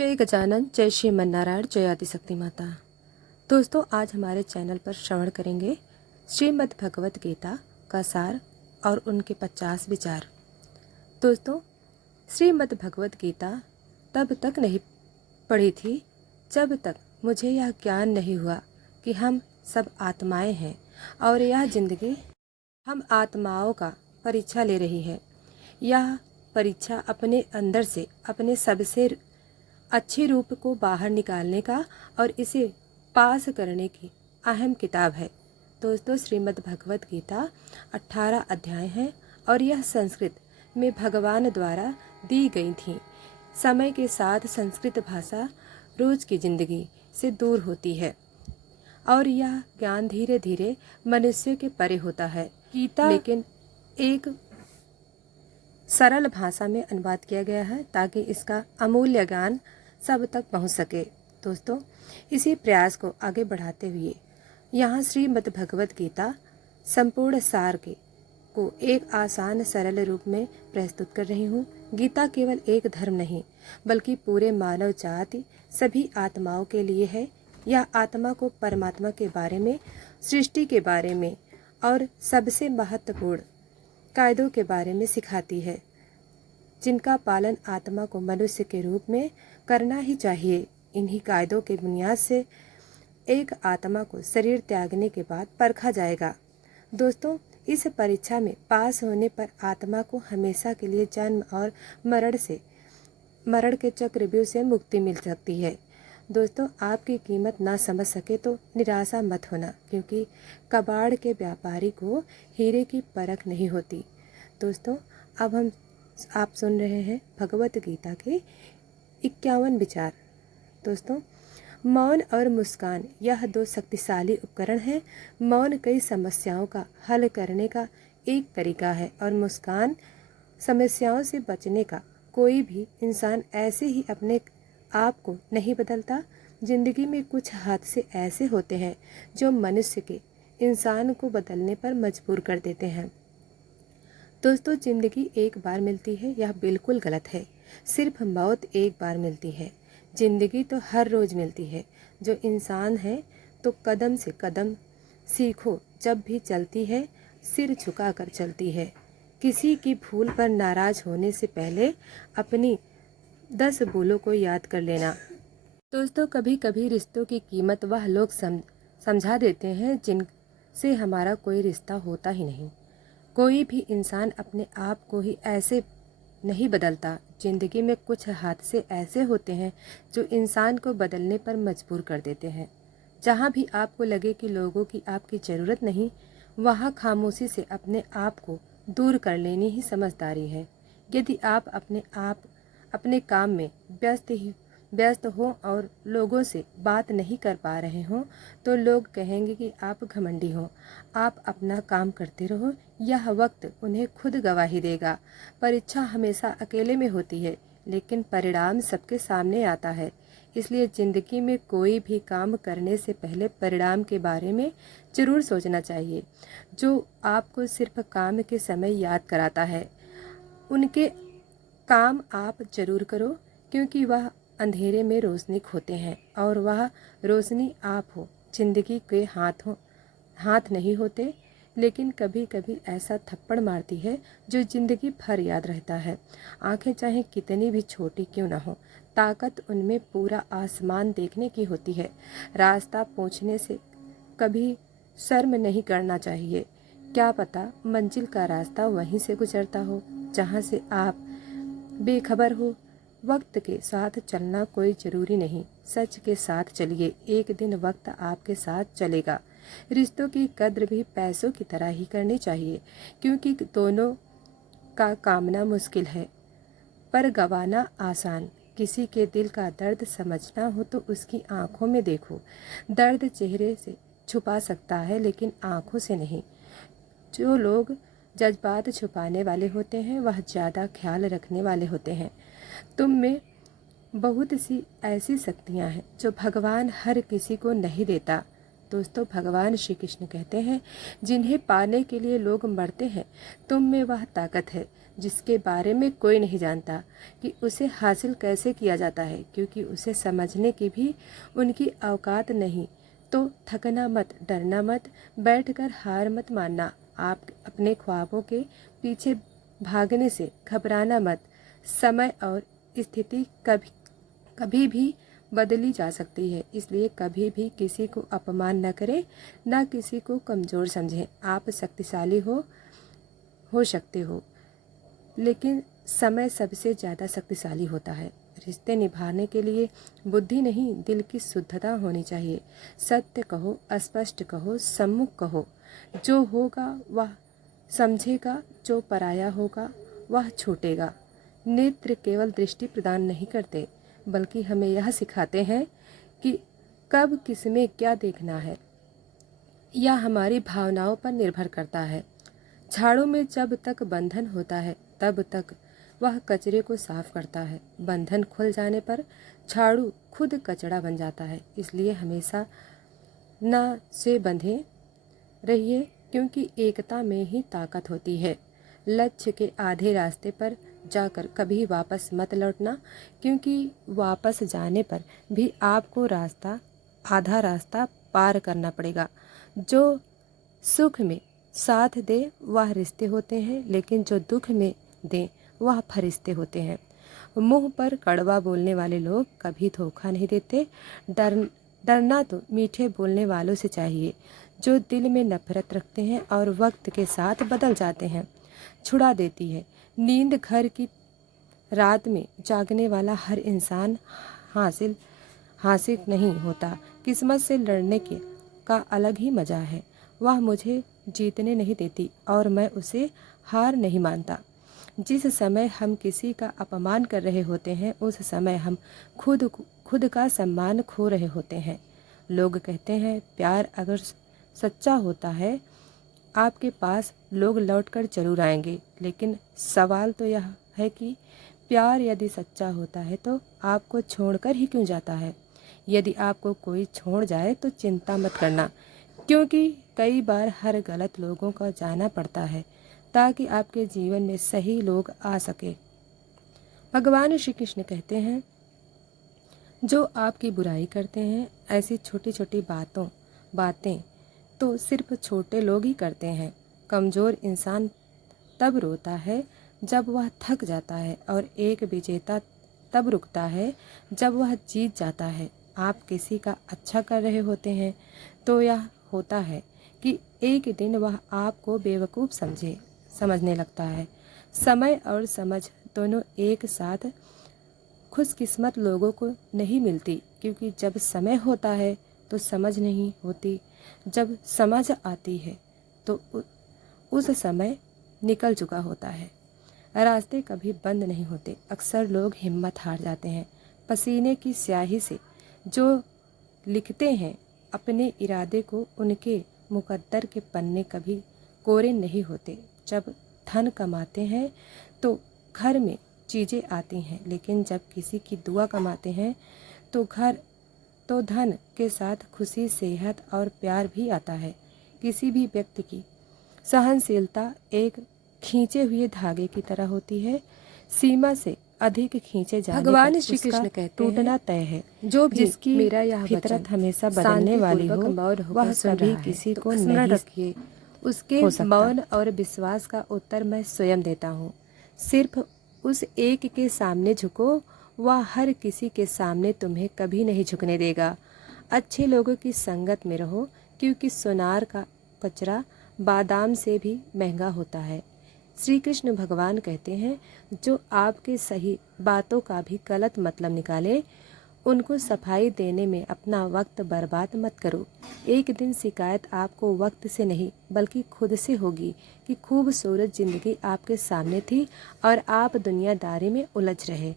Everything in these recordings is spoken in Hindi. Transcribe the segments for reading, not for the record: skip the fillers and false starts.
जय गजानन, जय श्री मन्नारायण, जय आदिशक्ति माता। दोस्तों, आज हमारे चैनल पर श्रवण करेंगे श्रीमद् भगवत गीता का सार और उनके 50 विचार। दोस्तों, श्रीमद् भगवत गीता तब तक नहीं पढ़ी थी जब तक मुझे यह ज्ञान नहीं हुआ कि हम सब आत्माएं हैं और यह जिंदगी हम आत्माओं का परीक्षा ले रही है। यह परीक्षा अपने अंदर से अपने सबसे अच्छे रूप को बाहर निकालने का और इसे पास करने की अहम किताब है। दोस्तों, श्रीमद् भगवत गीता 18 अध्याय हैं और यह संस्कृत में भगवान द्वारा दी गई थी। समय के साथ संस्कृत भाषा रोज की जिंदगी से दूर होती है और यह ज्ञान धीरे धीरे मनुष्य के परे होता है। गीता लेकिन एक सरल भाषा में अनुवाद किया गया है ताकि इसका अमूल्य ज्ञान सब तक पहुंच सके। दोस्तों, इसी प्रयास को आगे बढ़ाते हुए यहाँ श्रीमद् भगवत गीता संपूर्ण सार को एक आसान सरल रूप में प्रस्तुत कर रही हूँ। गीता केवल एक धर्म नहीं बल्कि पूरे मानव जाति सभी आत्माओं के लिए है। यह आत्मा को परमात्मा के बारे में, सृष्टि के बारे में और सबसे महत्वपूर्ण कायदों के बारे में सिखाती है, जिनका पालन आत्मा को मनुष्य के रूप में करना ही चाहिए। इन्हीं कायदों के बुनियाद से एक आत्मा को शरीर त्यागने के बाद परखा जाएगा। दोस्तों, इस परीक्षा में पास होने पर आत्मा को हमेशा के लिए जन्म और मरण के चक्रव्यूह से मुक्ति मिल सकती है। दोस्तों, आपकी कीमत ना समझ सके तो निराशा मत होना, क्योंकि कबाड़ के व्यापारी को हीरे की परख नहीं होती। दोस्तों, अब आप सुन रहे हैं भगवत गीता के 51 विचार। दोस्तों, मौन और मुस्कान यह दो शक्तिशाली उपकरण हैं। मौन कई समस्याओं का हल करने का एक तरीका है और मुस्कान समस्याओं से बचने का। कोई भी इंसान ऐसे ही अपने आप को नहीं बदलता। जिंदगी में कुछ हादसे ऐसे होते हैं जो मनुष्य के इंसान को बदलने पर मजबूर कर देते हैं। दोस्तों, जिंदगी एक बार मिलती है, यह बिल्कुल गलत है। सिर्फ मौत एक बार मिलती है। जिंदगी तो हर रोज मिलती है। जो इंसान है तो कदम से कदम सीखो, जब भी चलती है सिर झुकाकर चलती है। किसी की भूल पर नाराज होने से पहले अपनी 10 भूलों को याद कर लेना। दोस्तों, कभी कभी रिश्तों की कीमत वह लोग समझा देते हैं जिनसे हमारा कोई रिश्ता होता ही नहीं। कोई भी इंसान अपने आप को ही ऐसे नहीं बदलता। जिंदगी में कुछ हादसे ऐसे होते हैं जो इंसान को बदलने पर मजबूर कर देते हैं। जहाँ भी आपको लगे कि लोगों की आपकी ज़रूरत नहीं, वहाँ खामोशी से अपने आप को दूर कर लेनी ही समझदारी है। यदि आप अपने काम में व्यस्त हो और लोगों से बात नहीं कर पा रहे हो तो लोग कहेंगे कि आप घमंडी हो। आप अपना काम करते रहो, यह वक्त उन्हें खुद गवाही देगा। परीक्षा हमेशा अकेले में होती है, लेकिन परिणाम सबके सामने आता है। इसलिए जिंदगी में कोई भी काम करने से पहले परिणाम के बारे में जरूर सोचना चाहिए। जो आपको सिर्फ काम के समय याद कराता है, उनके काम आप जरूर करो, क्योंकि वह अंधेरे में रोशनी खोते हैं और वह रोशनी आप हो। जिंदगी के हाथ नहीं होते, लेकिन कभी कभी ऐसा थप्पड़ मारती है जो जिंदगी भर याद रहता है। आंखें चाहे कितनी भी छोटी क्यों ना हो, ताकत उनमें पूरा आसमान देखने की होती है। रास्ता पूछने से कभी शर्म नहीं करना चाहिए। क्या पता मंजिल का रास्ता वहीं से गुजरता हो जहाँ से आप बेखबर हो। वक्त के साथ चलना कोई ज़रूरी नहीं, सच के साथ चलिए, एक दिन वक्त आपके साथ चलेगा। रिश्तों की कद्र भी पैसों की तरह ही करनी चाहिए, क्योंकि दोनों का कामना मुश्किल है पर गंवाना आसान। किसी के दिल का दर्द समझना हो तो उसकी आंखों में देखो। दर्द चेहरे से छुपा सकता है लेकिन आंखों से नहीं। जो लोग जज्बात छुपाने वाले होते हैं वह ज़्यादा ख्याल रखने वाले होते हैं। तुम में बहुत सी ऐसी शक्तियां हैं जो भगवान हर किसी को नहीं देता। दोस्तों, भगवान श्री कृष्ण कहते हैं, जिन्हें पाने के लिए लोग मरते हैं, तुम में वह ताकत है जिसके बारे में कोई नहीं जानता कि उसे हासिल कैसे किया जाता है, क्योंकि उसे समझने की भी उनकी औकात नहीं। तो थकना मत, डरना मत, बैठकर हार मत मानना। आप अपने ख्वाबों के पीछे भागने से घबराना मत। समय और स्थिति कभी भी बदली जा सकती है, इसलिए कभी भी किसी को अपमान न करें, न किसी को कमज़ोर समझें। आप शक्तिशाली हो सकते हो, लेकिन समय सबसे ज़्यादा शक्तिशाली होता है। रिश्ते निभाने के लिए बुद्धि नहीं, दिल की शुद्धता होनी चाहिए। सत्य कहो, स्पष्ट कहो, सम्मुख कहो। जो होगा वह समझेगा, जो पराया होगा वह छूटेगा। नेत्र केवल दृष्टि प्रदान नहीं करते, बल्कि हमें यह सिखाते हैं कि कब किसमें क्या देखना है। यह हमारी भावनाओं पर निर्भर करता है। झाड़ू में जब तक बंधन होता है, तब तक वह कचरे को साफ करता है। बंधन खुल जाने पर झाड़ू खुद कचरा बन जाता है। इसलिए हमेशा न से बंधे रहिए, क्योंकि एकता में ही ताकत होती है। लक्ष्य के आधे रास्ते पर जाकर कभी वापस मत लौटना, क्योंकि वापस जाने पर भी आपको आधा रास्ता पार करना पड़ेगा। जो सुख में साथ दे वह रिश्ते होते हैं, लेकिन जो दुख में दे वह फरिश्ते होते हैं। मुंह पर कड़वा बोलने वाले लोग कभी धोखा नहीं देते। डरना तो मीठे बोलने वालों से चाहिए, जो दिल में नफरत रखते हैं और वक्त के साथ बदल जाते हैं। छुड़ा देती है नींद। घर की रात में जागने वाला हर इंसान हासिल नहीं होता। किस्मत से लड़ने का अलग ही मज़ा है। वह मुझे जीतने नहीं देती और मैं उसे हार नहीं मानता। जिस समय हम किसी का अपमान कर रहे होते हैं, उस समय हम खुद का सम्मान खो रहे होते हैं। लोग कहते हैं, प्यार अगर सच्चा होता है आपके पास लोग लौटकर जरूर आएंगे। लेकिन सवाल तो यह है कि प्यार यदि सच्चा होता है तो आपको छोड़कर ही क्यों जाता है। यदि आपको कोई छोड़ जाए तो चिंता मत करना, क्योंकि कई बार हर गलत लोगों को जाना पड़ता है ताकि आपके जीवन में सही लोग आ सके। भगवान श्री कृष्ण कहते हैं, जो आपकी बुराई करते हैं, ऐसी छोटी छोटी बातें तो सिर्फ छोटे लोग ही करते हैं। कमज़ोर इंसान तब रोता है जब वह थक जाता है, और एक विजेता तब रुकता है जब वह जीत जाता है। आप किसी का अच्छा कर रहे होते हैं तो यह होता है कि एक दिन वह आपको बेवकूफ़ समझने लगता है। समय और समझ दोनों एक साथ खुशकिस्मत लोगों को नहीं मिलती, क्योंकि जब समय होता है तो समझ नहीं होती। जब समझ आती है तो उस समय निकल चुका होता है। रास्ते कभी बंद नहीं होते। अक्सर लोग हिम्मत हार जाते हैं। पसीने की स्याही से जो लिखते हैं अपने इरादे को, उनके मुकद्दर के पन्ने कभी कोरे नहीं होते। जब धन कमाते हैं तो घर में चीज़ें आती हैं, लेकिन जब किसी की दुआ कमाते हैं तो धन के साथ खुशी, सेहत और प्यार भी आता है। किसी भी व्यक्ति की सहनशीलता एक खींचे हुए धागे की तरह होती है। सीमा से अधिक खींचे जाने भगवान पर श्री उसका कृष्ण कहते टूटना हैं, तय है। जो भी जिसकी मेरा यह फितरत वचन हमेशा बदलने वाली हो, शांतिपूर्वक मौन वह होकर सुन कभी रहा है, किसी तो को स्मरण नहीं रखिए, उसके हो सकता। मौन और विश्वास का उत्तर मैं स्वयं देता हूँ। सिर्फ उस एक के सामने झुको, वह हर किसी के सामने तुम्हें कभी नहीं झुकने देगा। अच्छे लोगों की संगत में रहो, क्योंकि सोनार का कचरा बादाम से भी महंगा होता है। श्री कृष्ण भगवान कहते हैं, जो आपके सही बातों का भी गलत मतलब निकाले, उनको सफाई देने में अपना वक्त बर्बाद मत करो। एक दिन शिकायत आपको वक्त से नहीं बल्कि खुद से होगी कि खूबसूरत जिंदगी आपके सामने थी और आप दुनियादारी में उलझ रहे।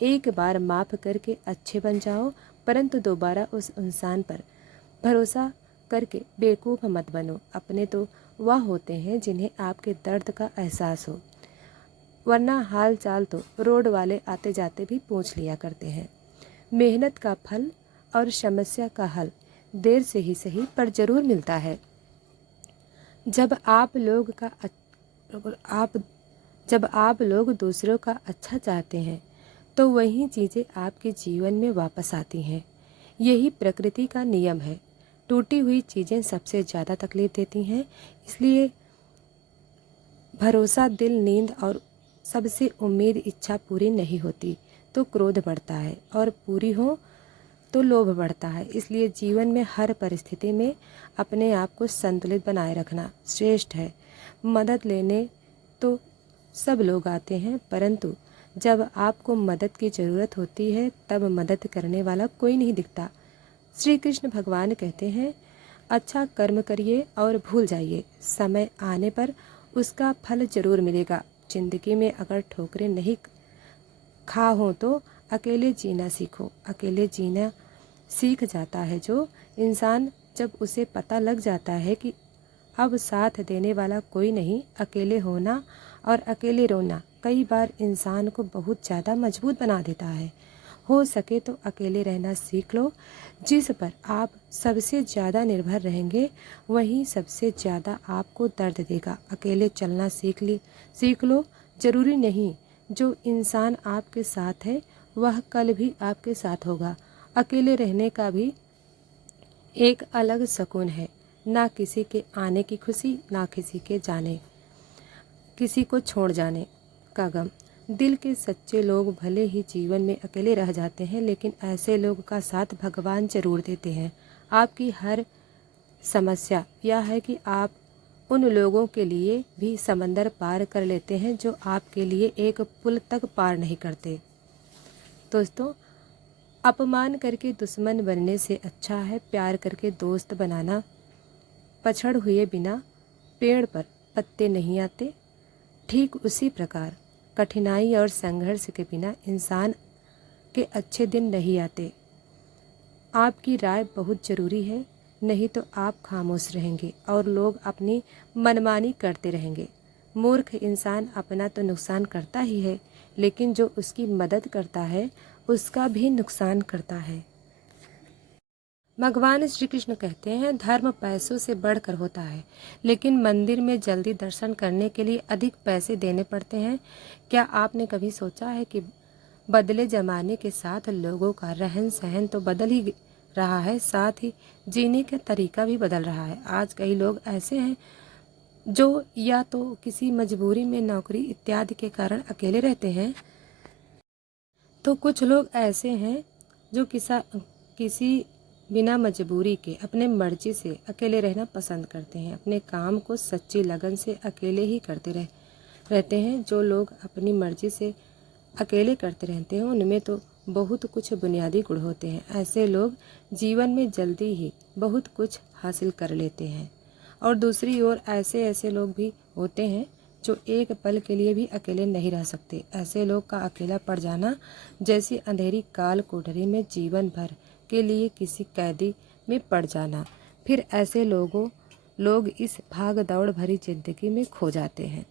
एक बार माफ़ करके अच्छे बन जाओ, परंतु दोबारा उस इंसान पर भरोसा करके बेवकूफ़ मत बनो। अपने तो वह होते हैं जिन्हें आपके दर्द का एहसास हो, वरना हाल चाल तो रोड वाले आते जाते भी पूछ लिया करते हैं। मेहनत का फल और समस्या का हल देर से ही सही पर ज़रूर मिलता है। जब आप लोग दूसरों का अच्छा चाहते हैं तो वही चीज़ें आपके जीवन में वापस आती हैं। यही प्रकृति का नियम है। टूटी हुई चीज़ें सबसे ज़्यादा तकलीफ़ देती हैं, इसलिए भरोसा, दिल, नींद और सबसे उम्मीद, इच्छा पूरी नहीं होती तो क्रोध बढ़ता है और पूरी हो तो लोभ बढ़ता है। इसलिए जीवन में हर परिस्थिति में अपने आप को संतुलित बनाए रखना श्रेष्ठ है। मदद लेने तो सब लोग आते हैं, परंतु जब आपको मदद की ज़रूरत होती है तब मदद करने वाला कोई नहीं दिखता। श्री कृष्ण भगवान कहते हैं, अच्छा कर्म करिए और भूल जाइए, समय आने पर उसका फल जरूर मिलेगा। जिंदगी में अगर ठोकरें नहीं खा हो तो अकेले जीना सीखो। अकेले जीना सीख जाता है जो इंसान, जब उसे पता लग जाता है कि अब साथ देने वाला कोई नहीं। अकेले होना और अकेले रोना कई बार इंसान को बहुत ज़्यादा मजबूत बना देता है। हो सके तो अकेले रहना सीख लो। जिस पर आप सबसे ज़्यादा निर्भर रहेंगे वही सबसे ज़्यादा आपको दर्द देगा। अकेले चलना सीख लो। ज़रूरी नहीं जो इंसान आपके साथ है वह कल भी आपके साथ होगा। अकेले रहने का भी एक अलग सुकून है। ना किसी के आने की खुशी, ना किसी के जाने, किसी को छोड़ जाने का गम। दिल के सच्चे लोग भले ही जीवन में अकेले रह जाते हैं, लेकिन ऐसे लोग का साथ भगवान जरूर देते हैं। आपकी हर समस्या यह है कि आप उन लोगों के लिए भी समंदर पार कर लेते हैं जो आपके लिए एक पुल तक पार नहीं करते। दोस्तों, अपमान करके दुश्मन बनने से अच्छा है प्यार करके दोस्त बनाना। पछड़ हुए बिना पेड़ पर पत्ते नहीं आते। ठीक उसी प्रकार कठिनाई और संघर्ष के बिना इंसान के अच्छे दिन नहीं आते। आपकी राय बहुत ज़रूरी है, नहीं तो आप खामोश रहेंगे और लोग अपनी मनमानी करते रहेंगे। मूर्ख इंसान अपना तो नुकसान करता ही है, लेकिन जो उसकी मदद करता है उसका भी नुकसान करता है। भगवान श्री कृष्ण कहते हैं, धर्म पैसों से बढ़कर होता है, लेकिन मंदिर में जल्दी दर्शन करने के लिए अधिक पैसे देने पड़ते हैं। क्या आपने कभी सोचा है कि बदले ज़माने के साथ लोगों का रहन सहन तो बदल ही रहा है, साथ ही जीने का तरीका भी बदल रहा है। आज कई लोग ऐसे हैं जो या तो किसी मजबूरी में, नौकरी इत्यादि के कारण अकेले रहते हैं, तो कुछ लोग ऐसे हैं जो किसी बिना मजबूरी के अपने मर्जी से अकेले रहना पसंद करते हैं। अपने काम को सच्ची लगन से अकेले ही करते रहते हैं। जो लोग अपनी मर्जी से अकेले करते रहते हैं उनमें तो बहुत कुछ बुनियादी गुण होते हैं। ऐसे लोग जीवन में जल्दी ही बहुत कुछ हासिल कर लेते हैं। और दूसरी ओर ऐसे लोग भी होते हैं जो एक पल के लिए भी अकेले नहीं रह सकते। ऐसे लोग का अकेला पड़ जाना जैसी अंधेरी काल कोठरी में जीवन भर के लिए किसी कैदी में पड़ जाना। फिर ऐसे लोग इस भाग दौड़ भरी जिंदगी में खो जाते हैं।